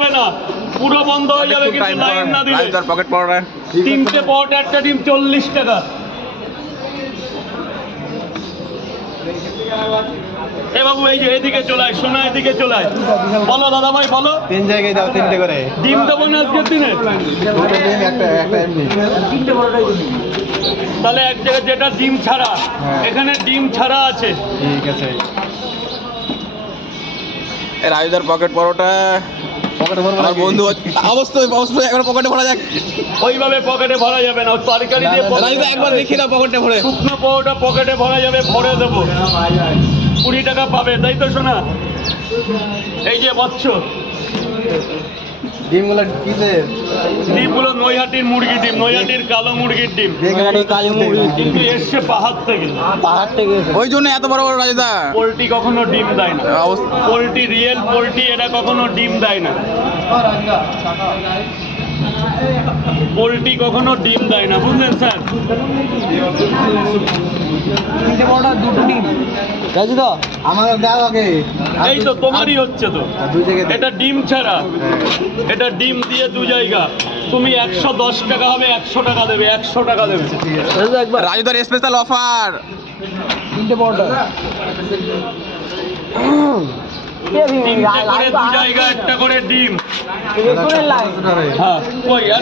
না, পুরো বন্ধ হয়ে যাবে কিন্তু লাইন না দিলে। পকেট পড়া 3টে পট একটা ডিম 40 টাকা। এ বাবু এই যে এদিকে চলায়, সোনা এদিকে চলায়। বলো দাদা ভাই বলো। 3 জায়গায় দাও 3টে করে। ডিম দেবো না আজকের দিনে? দুটো ডিম একটা এমনি। তাহলে এক জায়গায় যেটা ডিম ছাড়া, এখানে ডিম ছাড়া আছে। ঠিক আছে। এ রাজুদার পকেট পরোটা পকেটে ভরবো না বন্ধু। অবশ্যই অবশ্যই একবার পকেটে ভরা যাক। ওইভাবে পকেটে ভরা যাবে না, তরকারি দিয়ে রাজুদা একবার দেখি না পকেটে ভরে। শুকনো পরোটা পকেটে ভরা যাবে, ভরে দেবো। 20 টাকা পাবে, তাই তো শোনা? এই যে বচ্চ ডিমগুলো কিসের? ডিমগুলো নৈহাটির মুরগি ডিম, নৈহাটির কালো মুরগির ডিম। কালো মুরগি কিন্তু এসছে পাহাড় থেকে। পাহাড় থেকে ওই জন্য এত বড় বড় রাজুদা। পোল্ট্রি কখনো ডিম দেয় না। পোল্ট্রি রিয়েল পোল্ট্রি এটা কখনো ডিম দেয় না। পোল্ট্রি কখনো ডিম দেয় না, বুঝলেন স্যার? রাজুদা আমাদের দাও আগে। এই তো তোমারই হচ্ছে তো। এটা ডিম ছাড়া, এটা ডিম দিয়ে 2 জায়গা। তুমি 110 টাকা হবে, 100 টাকা দেবে, 100 টাকা দেবে। রাজুদার স্পেশাল অফার। 3টে করে 2 জায়গা, একটা করে ডিম। হ্যাঁ, কই